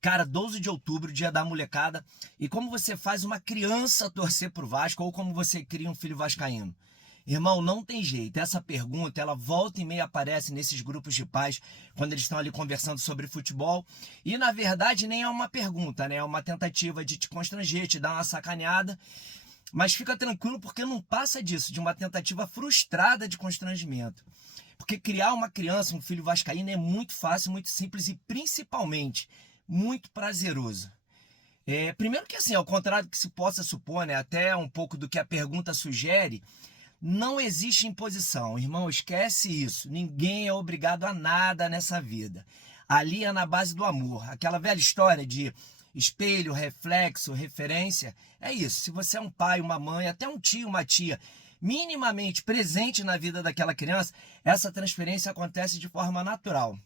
Cara, 12 de outubro, dia da molecada. E como você faz uma criança torcer pro Vasco ou como você cria um filho vascaíno? Irmão, não tem jeito. Essa pergunta, ela volta e meia aparece nesses grupos de pais, quando eles estão ali conversando sobre futebol. E, na verdade, nem é uma pergunta, né? É uma tentativa de te constranger, te dar uma sacaneada. Mas fica tranquilo porque não passa disso, de uma tentativa frustrada de constrangimento. Porque criar uma criança, um filho vascaíno é muito fácil, muito simples e principalmente muito prazeroso. Primeiro que assim, ao contrário do que se possa supor, né, até um pouco do que a pergunta sugere, não existe imposição. Irmão, esquece isso. Ninguém é obrigado a nada nessa vida. Ali é na base do amor. Aquela velha história de espelho, reflexo, referência. É isso. Se você é um pai, uma mãe, até um tio, uma tia, minimamente presente na vida daquela criança, essa transferência acontece de forma natural.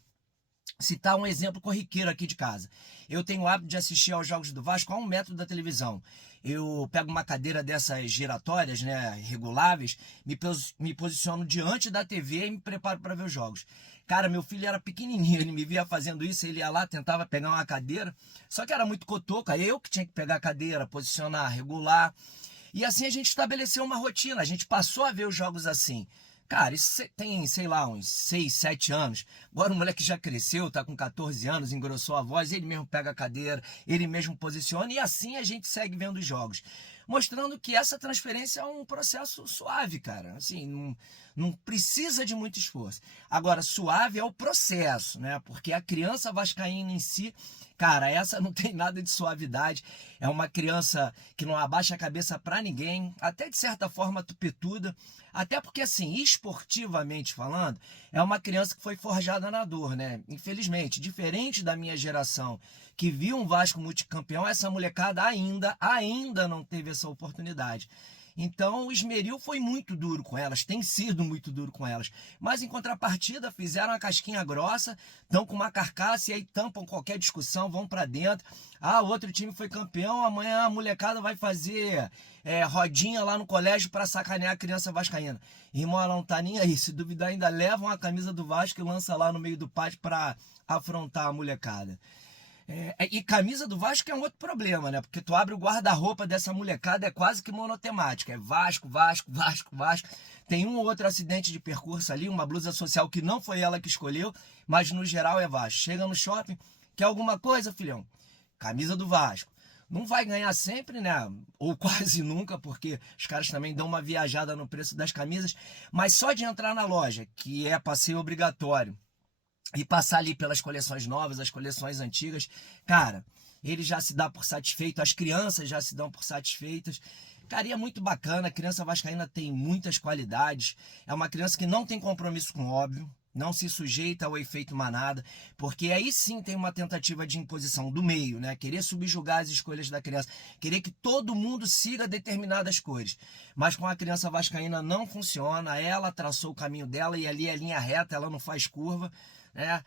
Citar um exemplo corriqueiro aqui de casa. Eu tenho o hábito de assistir aos jogos do Vasco a 1 metro da televisão. Eu pego uma cadeira dessas giratórias, né, reguláveis, me posiciono diante da TV e me preparo para ver os jogos. Cara, meu filho era pequenininho, ele me via fazendo isso, ele ia lá, tentava pegar uma cadeira, só que era muito cotoco, aí eu que tinha que pegar a cadeira, posicionar, regular. E assim a gente estabeleceu uma rotina, a gente passou a ver os jogos assim. Cara, isso tem, sei lá, uns 6, 7 anos. Agora o moleque já cresceu, tá com 14 anos, engrossou a voz, ele mesmo pega a cadeira, ele mesmo posiciona e assim a gente segue vendo os jogos. Mostrando que essa transferência é um processo suave, cara. Assim, não precisa de muito esforço. Agora, suave é o processo, né? Porque a criança vascaína em si, cara, essa não tem nada de suavidade. É uma criança que não abaixa a cabeça pra ninguém, até de certa forma tupetuda. Até porque, assim, esportivamente falando, é uma criança que foi forjada na dor, né? Infelizmente, diferente da minha geração, que viu um Vasco multicampeão, essa molecada ainda não teve essa oportunidade. Então o esmeril foi muito duro com elas, tem sido muito duro com elas. Mas em contrapartida fizeram a casquinha grossa, estão com uma carcaça e aí tampam qualquer discussão, vão para dentro. Ah, o outro time foi campeão, amanhã a molecada vai fazer rodinha lá no colégio para sacanear a criança vascaína. Irmão, ela não tá nem aí, se duvidar ainda levam a camisa do Vasco e lança lá no meio do pátio para afrontar a molecada. E camisa do Vasco é um outro problema, né? Porque tu abre o guarda-roupa dessa molecada, é quase que monotemática. É Vasco, Vasco, Vasco, Vasco. Tem um ou outro acidente de percurso ali, uma blusa social que não foi ela que escolheu, mas no geral é Vasco. Chega no shopping, quer alguma coisa, filhão? Camisa do Vasco. Não vai ganhar sempre, né? Ou quase nunca, porque os caras também dão uma viajada no preço das camisas. Mas só de entrar na loja, que é passeio obrigatório, e passar ali pelas coleções novas, as coleções antigas, cara, ele já se dá por satisfeito, as crianças já se dão por satisfeitas. Cara, e é muito bacana, a criança vascaína tem muitas qualidades, é uma criança que não tem compromisso com o óbvio, não se sujeita ao efeito manada, porque aí sim tem uma tentativa de imposição do meio, né? Querer subjugar as escolhas da criança, querer que todo mundo siga determinadas cores. Mas com a criança vascaína não funciona, ela traçou o caminho dela e ali é linha reta, ela não faz curva, né?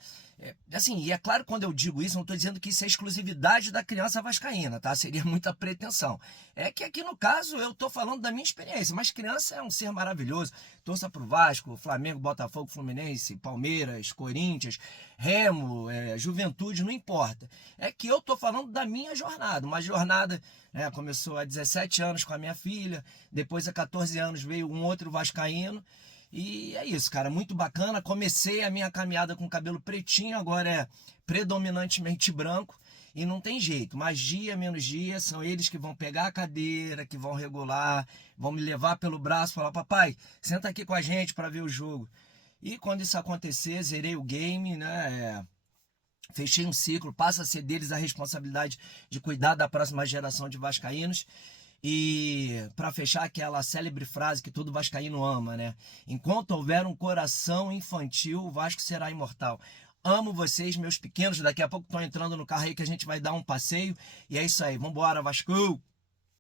Assim, e é claro, quando eu digo isso, não estou dizendo que isso é exclusividade da criança vascaína, tá? Seria muita pretensão. É que aqui no caso eu estou falando da minha experiência, mas criança é um ser maravilhoso. Torça pro Vasco, Flamengo, Botafogo, Fluminense, Palmeiras, Corinthians, Remo, Juventude, não importa. É que eu estou falando da minha jornada, uma jornada, né, começou há 17 anos com a minha filha, depois há 14 anos veio um outro vascaíno. E é isso, cara, muito bacana. Comecei a minha caminhada com cabelo pretinho, agora é predominantemente branco e não tem jeito. Mais dia, menos dia, são eles que vão pegar a cadeira, que vão regular, vão me levar pelo braço, falar: papai, senta aqui com a gente para ver o jogo. E quando isso acontecer, zerei o game, né? Fechei um ciclo, passa a ser deles a responsabilidade de cuidar da próxima geração de vascaínos. E para fechar aquela célebre frase que todo vascaíno ama, né? Enquanto houver um coração infantil, o Vasco será imortal. Amo vocês, meus pequenos. Daqui a pouco estão entrando no carro aí que a gente vai dar um passeio. E é isso aí. Vambora, Vasco!